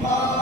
Oh.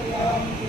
Maria.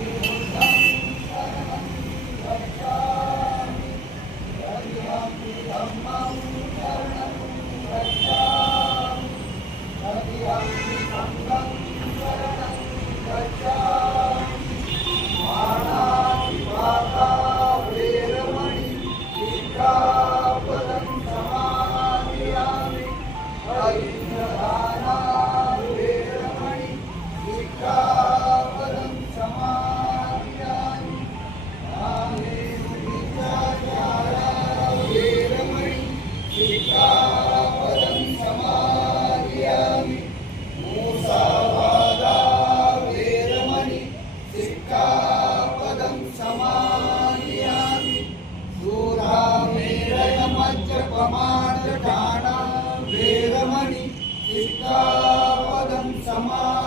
Samaj